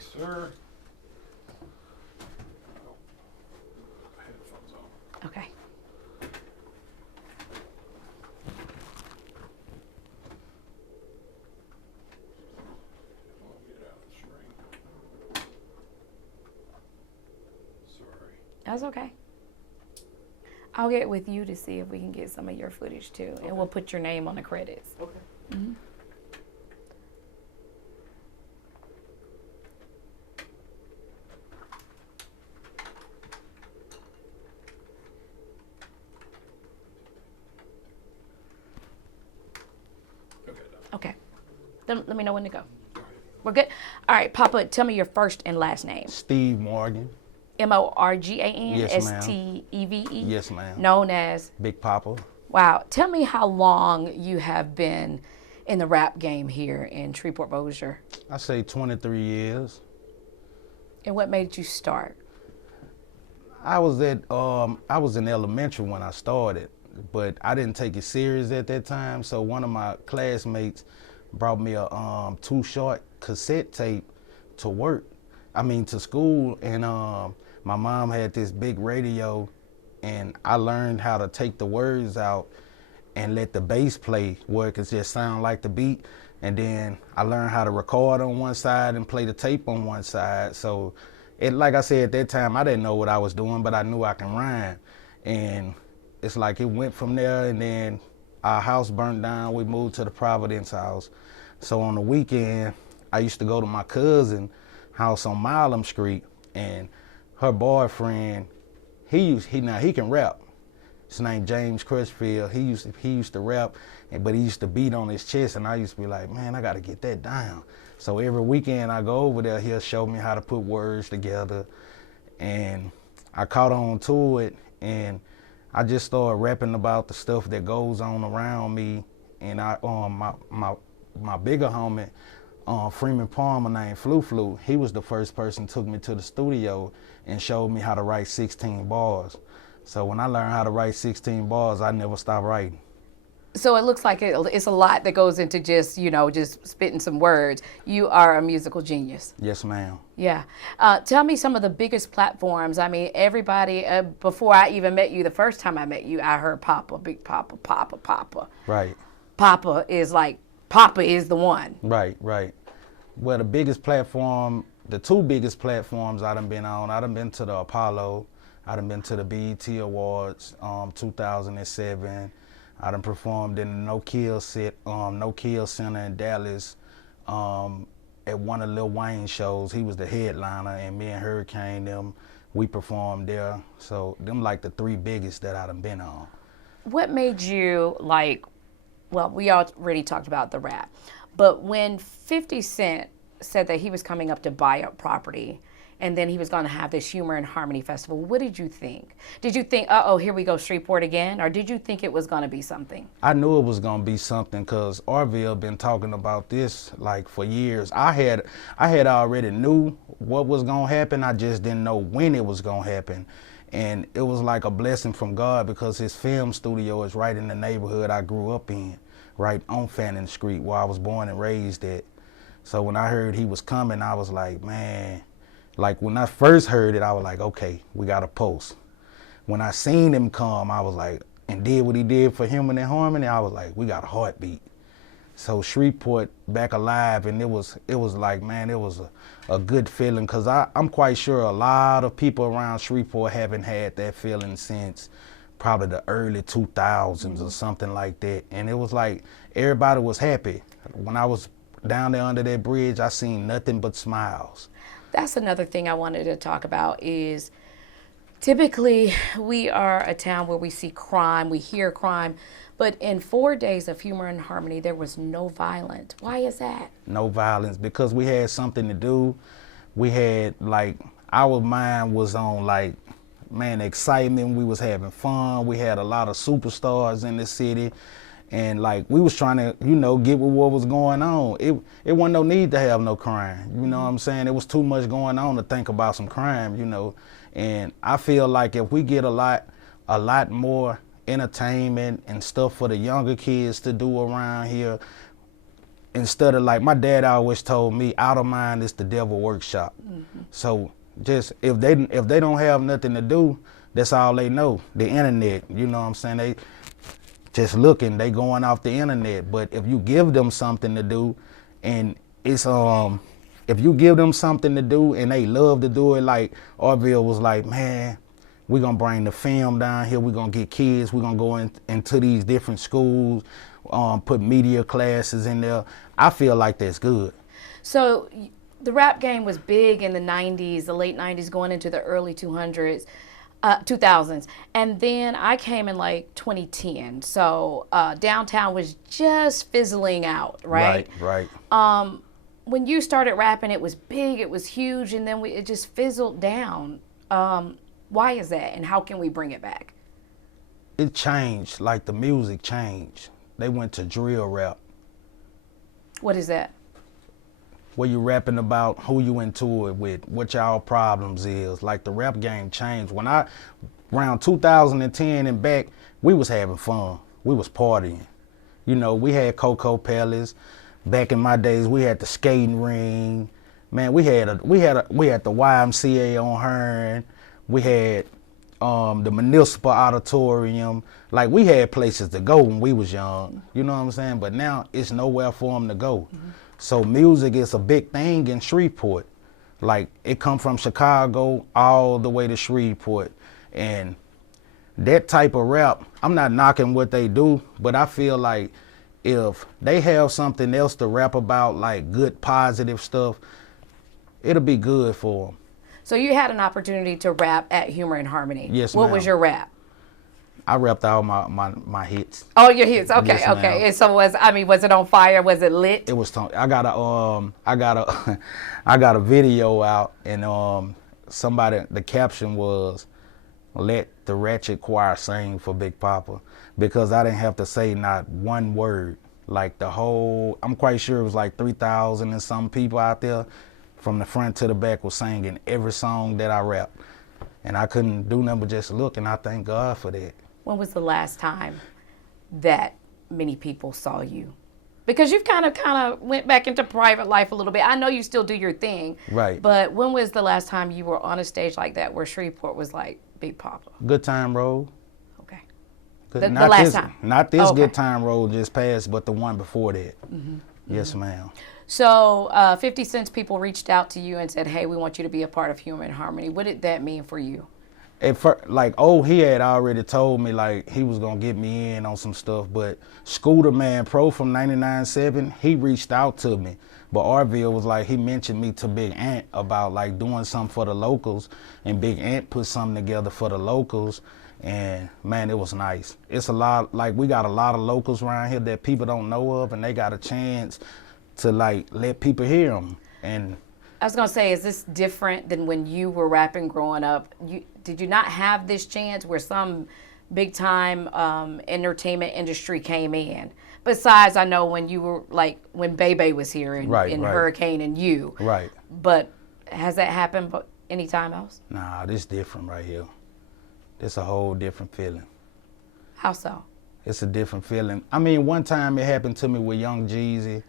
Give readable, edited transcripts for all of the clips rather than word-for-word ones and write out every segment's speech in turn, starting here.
Thanks, sir. Oh, headphones on. Okay. I'll get out of the screen. Sorry. That's okay. I'll get with you to see if we can get some of your footage too, and we'll put your name on the credits. Okay. Mm-hmm. Okay, done. Okay. Then let me know when to go. We're good? All right, Papa, tell me your first and last name. Steve Morgan. Morgan, Yes, ma'am. Steve? Yes, ma'am. Known as? Big Poppa. Wow. Tell me how long you have been in the rap game here in Shreveport, Bossier. I say 23 years. And what made you start? I was in elementary when I started, but I didn't take it serious at that time. So one of my classmates brought me a Too Short cassette tape to school, and my mom had this big radio, and I learned how to take the words out and let the bass play where it could just sound like the beat. And then I learned how to record on one side and play the tape on one side. So like I said, at that time, I didn't know what I was doing, but I knew I can rhyme. And it's like it went from there, and then our house burnt down. We moved to the Providence house. So on the weekend, I used to go to my cousin's house on Milam Street, and her boyfriend, he can rap. His name James Crutchfield. He used to rap, but he used to beat on his chest, and I used to be like, man, I got to get that down. So every weekend I go over there, he'll show me how to put words together, and I caught on to it, and I just started rapping about the stuff that goes on around me. And my bigger homie, Freeman Palmer, named Flu Flu, he was the first person who took me to the studio and showed me how to write 16 bars. So when I learned how to write 16 bars, I never stopped writing. So it looks like it's a lot that goes into just spitting some words. You are a musical genius. Yes, ma'am. Yeah. Tell me some of the biggest platforms. I mean, everybody, before I even met you, the first time I met you, I heard Poppa, Big Poppa, Poppa, Poppa. Right. Poppa is the one. Right. Well, the two biggest platforms I done been on, I done been to the Apollo, I done been to the BET Awards, 2007. I done performed in the No Kill Center in Dallas at one of Lil Wayne's shows. He was the headliner, and me and Hurricane, we performed there. So them like the three biggest that I done been on. What made you we already talked about the rap, but when 50 Cent said that he was coming up to buy up property, and then he was going to have this Humor and Harmony Festival, what did you think? Did you think, here we go, Shreveport again? Or did you think it was going to be something? I knew it was going to be something because Orville been talking about this like for years. I had already knew what was going to happen. I just didn't know when it was going to happen. And it was like a blessing from God because his film studio is right in the neighborhood I grew up in, right on Fannin Street, where I was born and raised at. So when I heard he was coming, I was like, man. Like when I first heard it, I was like, okay, we got a post. When I seen him come, I was like, and did what he did for Human and Harmony, I was like, we got a heartbeat. So Shreveport back alive, and it was like, man, it was a good feeling, because I'm quite sure a lot of people around Shreveport haven't had that feeling since probably the early 2000s or something like that. And it was like everybody was happy. When I was down there under that bridge, I seen nothing but smiles. That's another thing I wanted to talk about is typically we are a town where we see crime, we hear crime, but in 4 days of Humor and Harmony, there was no violence. Why is that? No violence, because we had something to do. We had our mind was on excitement. We was having fun. We had a lot of superstars in the city. And we was trying to, get with what was going on. It wasn't no need to have no crime. You know what I'm saying? It was too much going on to think about some crime, And I feel like if we get a lot more entertainment and stuff for the younger kids to do around here, instead of like my dad always told me, out of mind is the devil workshop. So just if they don't have nothing to do, that's all they know. The internet, you know what I'm saying? They just looking, they going off the internet. But if you give them something to do, and it's if you give them something to do and they love to do it, like Orville was like, man, we're gonna bring the film down here, we're gonna get kids, we're gonna go into these different schools, put media classes in there. I feel like that's good. So the rap game was big in the 90s, the late 90s, going into the early 2000s. And then I came in like 2010. So downtown was just fizzling out, right? Right. When you started rapping, it was big, it was huge, and then it just fizzled down. Why is that, and how can we bring it back? It changed, like the music changed. They went to drill rap. What is that? Where you rapping about who you into it with, what y'all problems is. Like the rap game changed. When around 2010 and back, we was having fun. We was partying. You know, we had Cocoa Palace. Back in my days, we had the skating ring. Man, we had the YMCA on Hearn. We had the Municipal Auditorium. Like, we had places to go when we was young. You know what I'm saying? But now it's nowhere for them to go. So music is a big thing in Shreveport. Like, it come from Chicago all the way to Shreveport. And that type of rap, I'm not knocking what they do, but I feel like if they have something else to rap about, like good, positive stuff, it'll be good for them. So you had an opportunity to rap at Humor and Harmony. Yes, What ma'am. was your rap? I rapped all my hits. Oh, your hits. Okay, Yes, okay. ma'am. And so was it on fire? Was it lit? It was. I got a video out, and the caption was, "Let the Ratchet Choir sing for Big Poppa," because I didn't have to say not one word. Like the whole, I'm quite sure it was like 3,000 and some people out there, from the front to the back, was singing every song that I rapped, and I couldn't do nothing but just look, and I thank God for that. When was the last time that many people saw you? Because you've kind of went back into private life a little bit. I know you still do your thing. Right. But when was the last time you were on a stage like that where Shreveport was like Big Poppa? Good Time Road. Okay. Good- The not last this, time? Not this Okay. Good Time Road just passed, but the one before that. Yes, ma'am. So 50 Cent's people reached out to you and said, hey, we want you to be a part of Humor and Harmony. What did that mean for you? At first, he had already told me like he was gonna get me in on some stuff, but Scooter Man Pro from 99.7, he reached out to me. But Orville was like, he mentioned me to Big Ant about like doing something for the locals, and Big Ant put something together for the locals, and man, it was nice. It's a lot, like we got a lot of locals around here that people don't know of, and they got a chance to like let people hear them. And I was going to say, is this different than when you were rapping growing up? Did you not have this chance where some big time entertainment industry came in? Besides, I know when you were like, when Bebe was here and Right. Hurricane and you. Right. But has that happened anytime else? Nah, this different right here. It's a whole different feeling. How so? It's a different feeling. I mean, one time it happened to me with Young Jeezy,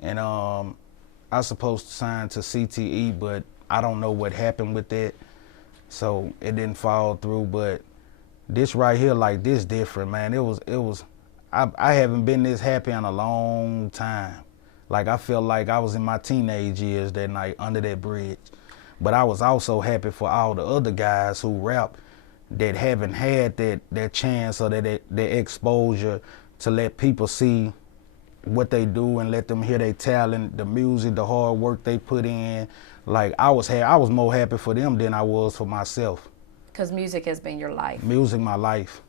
and I was supposed to sign to CTE, but I don't know what happened with that, so it didn't fall through. But this right here, like this different, man. It was. I haven't been this happy in a long time. Like I felt like I was in my teenage years that night under that bridge. But I was also happy for all the other guys who rap that haven't had that chance or that exposure to let people see what they do and let them hear their talent, the music, the hard work they put in. Like I was more happy for them than I was for myself. Because music has been your life. Music, my life.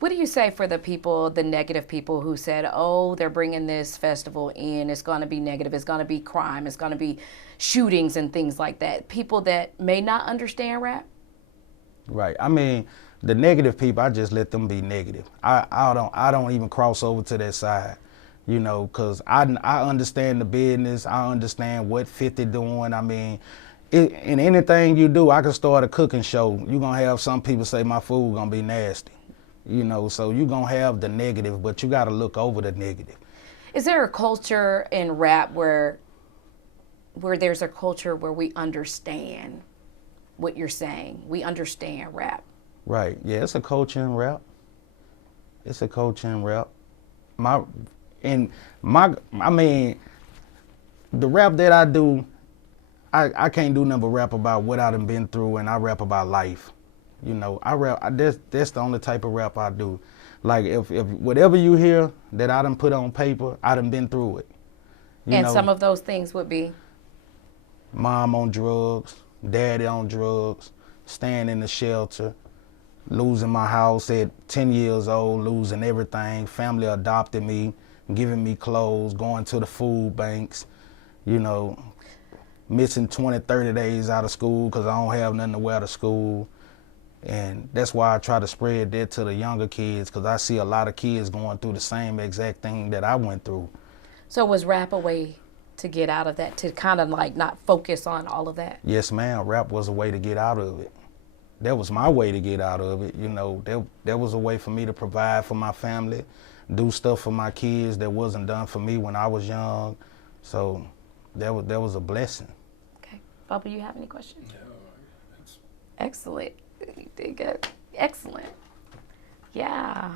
What do you say for the people, the negative people who said, oh, they're bringing this festival in, it's going to be negative, it's going to be crime, it's going to be shootings and things like that? People that may not understand rap? Right. I mean, the negative people, I just let them be negative. I don't even cross over to that side, you know, because I understand the business. I understand what 50 doing. I mean, in anything you do, I can start a cooking show. You're going to have some people say my food going to be nasty, you know, so you're going to have the negative, but you got to look over the negative. Is there a culture in rap where there's a culture where we understand what you're saying? We understand rap. Right. Yeah, it's a culture in rap. It's a culture in rap. I mean, the rap that I do, I can't do nothing but rap about what I done been through, and I rap about life. You know, that's the only type of rap I do. Like if whatever you hear that I done put on paper, I done been through it. You And know, some of those things would be, mom on drugs, daddy on drugs, staying in the shelter, losing my house at 10 years old, losing everything, family adopted me, giving me clothes, going to the food banks, you know, missing 20, 30 days out of school because I don't have nothing to wear to school. And that's why I try to spread that to the younger kids, because I see a lot of kids going through the same exact thing that I went through. so was rap a way to get out of that, to kind of like not focus on all of that? Yes, ma'am, rap was a way to get out of it. That was my way to get out of it. You know, that was a way for me to provide for my family, do stuff for my kids that wasn't done for me when I was young. So that was a blessing. Okay. Bubba, you have any questions? No, it's Excellent. You did good. Excellent. Yeah.